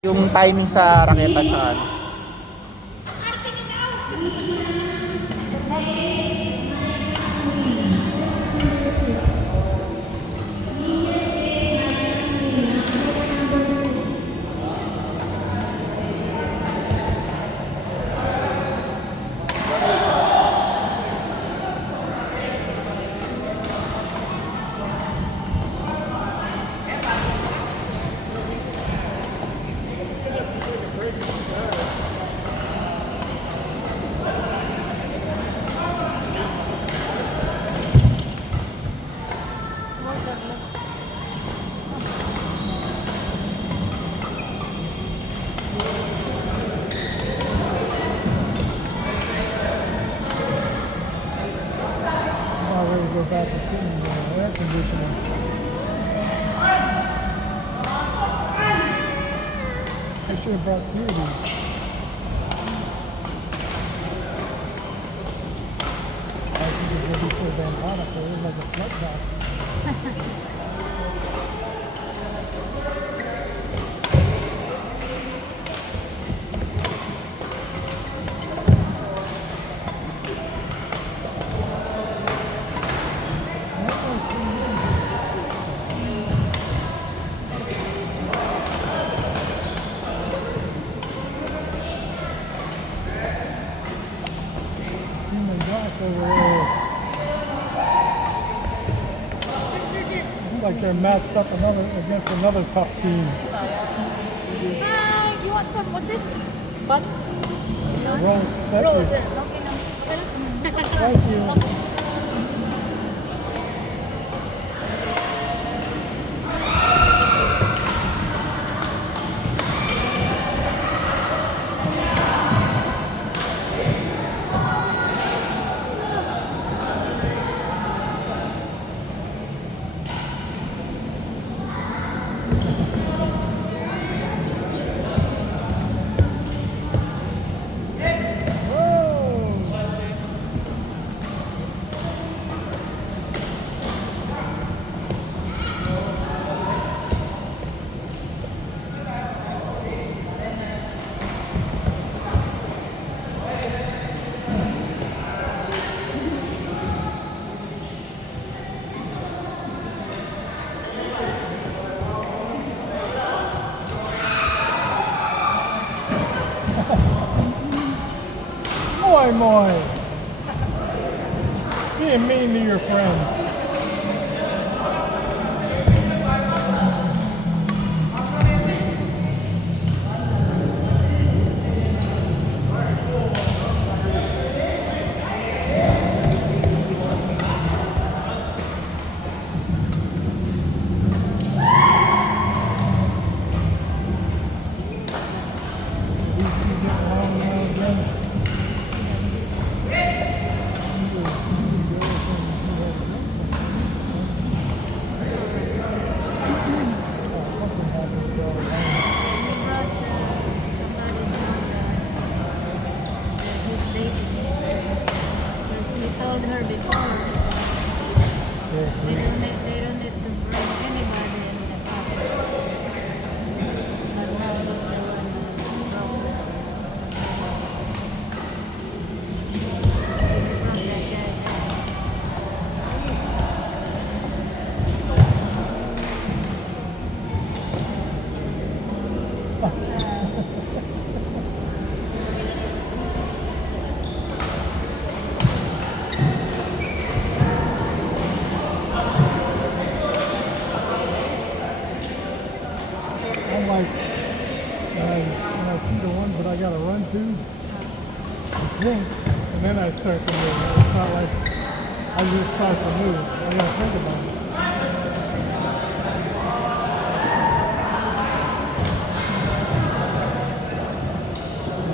Yung timing sa raketa tsaka ano. Already go back and sit in the air conditioner. I should have brought two of these. I think it's going to be so damn hot up there, it's like a sweat box. Oh my gosh, over there. Like they're matched up against another tough team. Hi, you want some? What's this? Buns? No? Rolls, thank Rolls. you. Okay, no. Okay. Thank you. Whoa! Moy moy! Being mean to your friend. He told her before, they don't need to bring anybody in the car. But now was the one who broke it. From that guy. I'm like, when I see the ones that I gotta run to, I think, and then I start to move. It's not like I just start to move. I gotta think about it.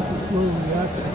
It's a slow reaction.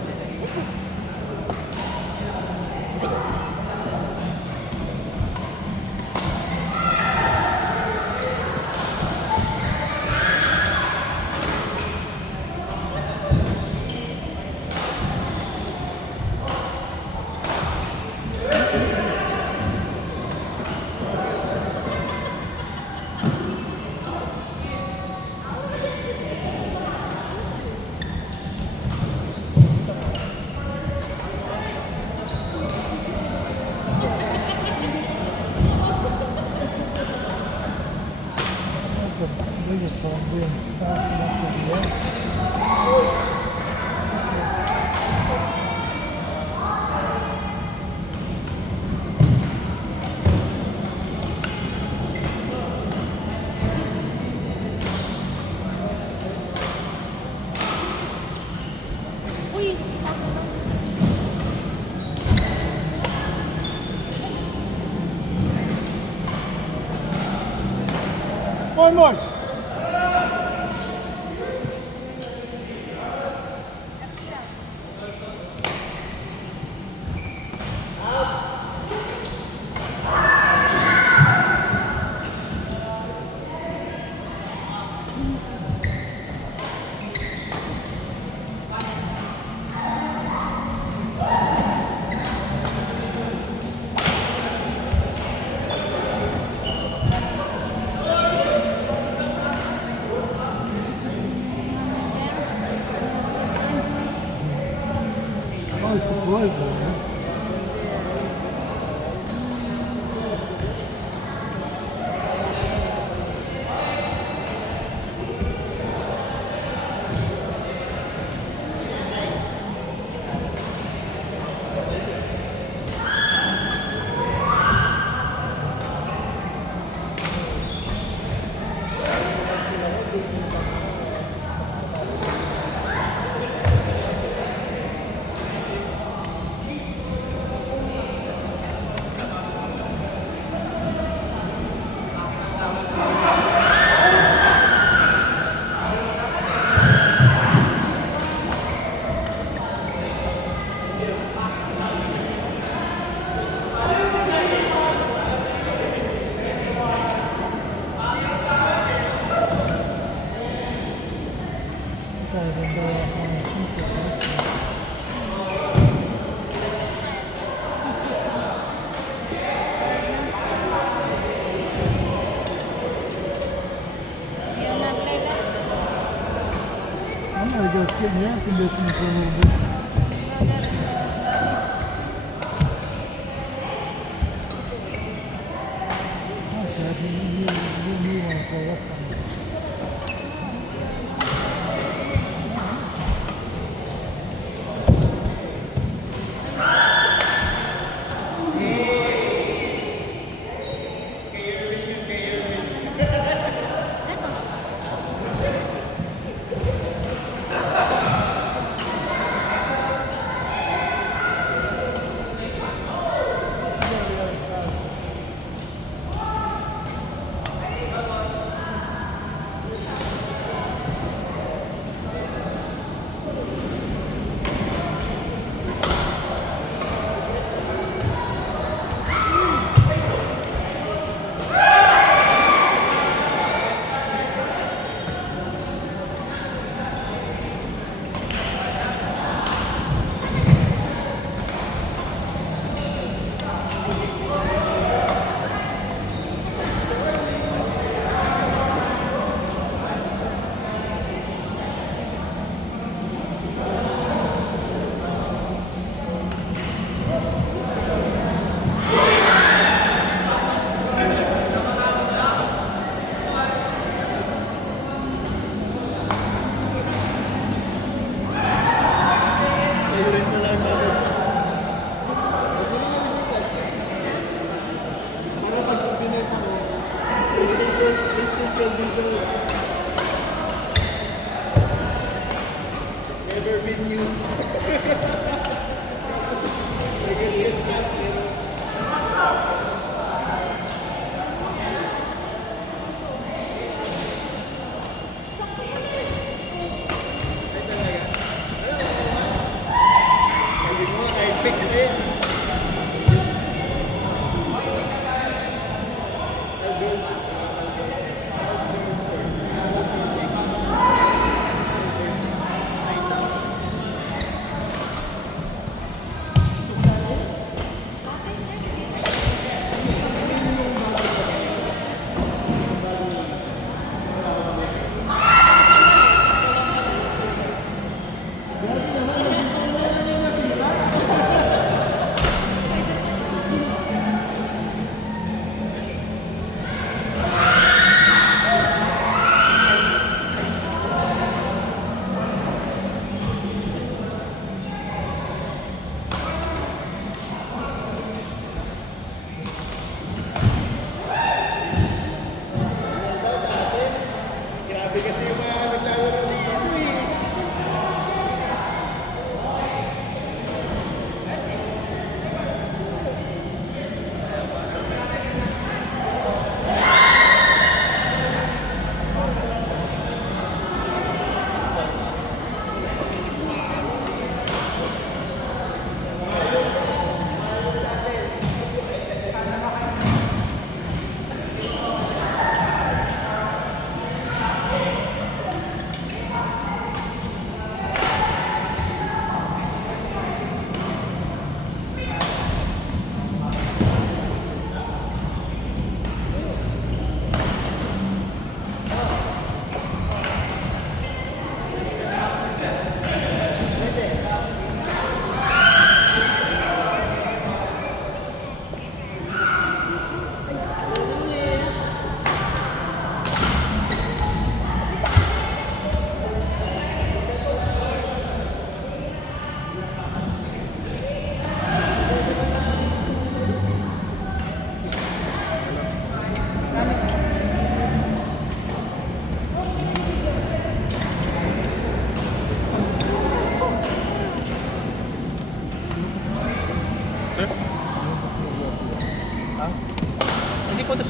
more. I was surprised by that. You're not like that? I'm gonna go sit in the air conditioning for a little bit. No, there- Okay, you want to play, that's fine. Never been used. I guess it's not, you know. Sabi mo, kahit pick din.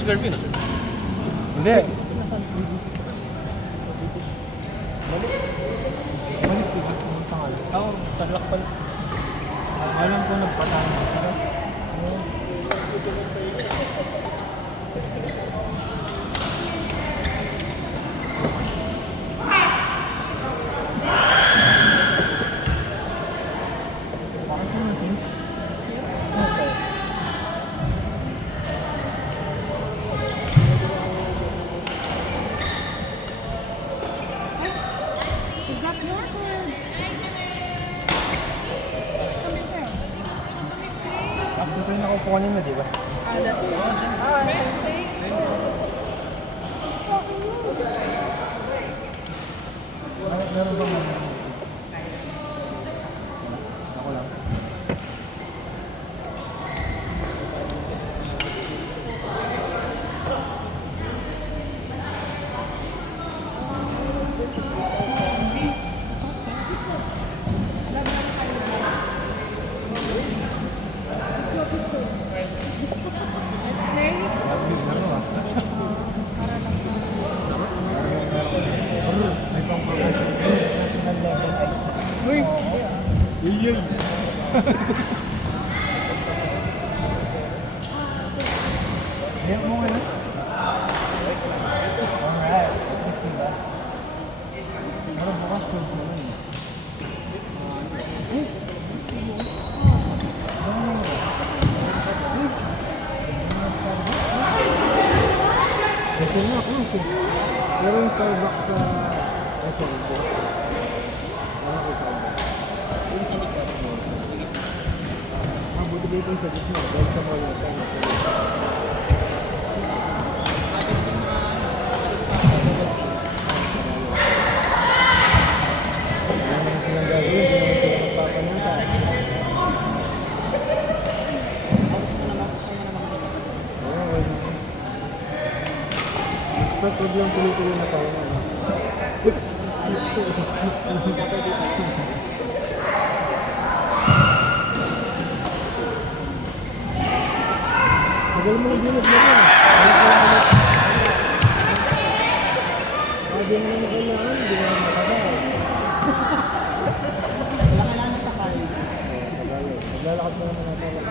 Garvino, sir. Hindi. Malis ko dito ng pangalan. Oo, talak pala. Alam ko nagpatay. Is that yours or? Sabi sa'yo. Ako pa yung nakukuha nila, di ba? Ah, that's Meron ba mga Ako lang. Let's play. may pang-professional level ay. Uy! Iyoy! Ayan mo nga na. Alright. Let's do that. Pero bukas ko mo na eh. Ito na ako. Pero yung Starbucks sa ito ko. Ano ko Starbucks? Yung sa likod mo. Buti dito yung sa gitna. Dahil sa mga Pag lang tuloy-tuloy na tayo na. Tagal mo na dinag mo na. Sabi mo na kailangan, hindi mo na matagal. Wala kailangan sa kari. Maglalakad mo naman natin.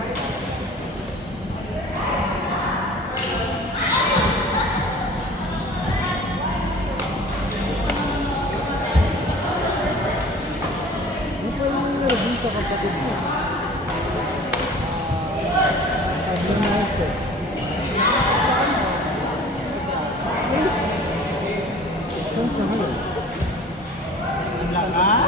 Sa kapatid mo. Sabi na ito. Saan siya ngayon? Ang lakas?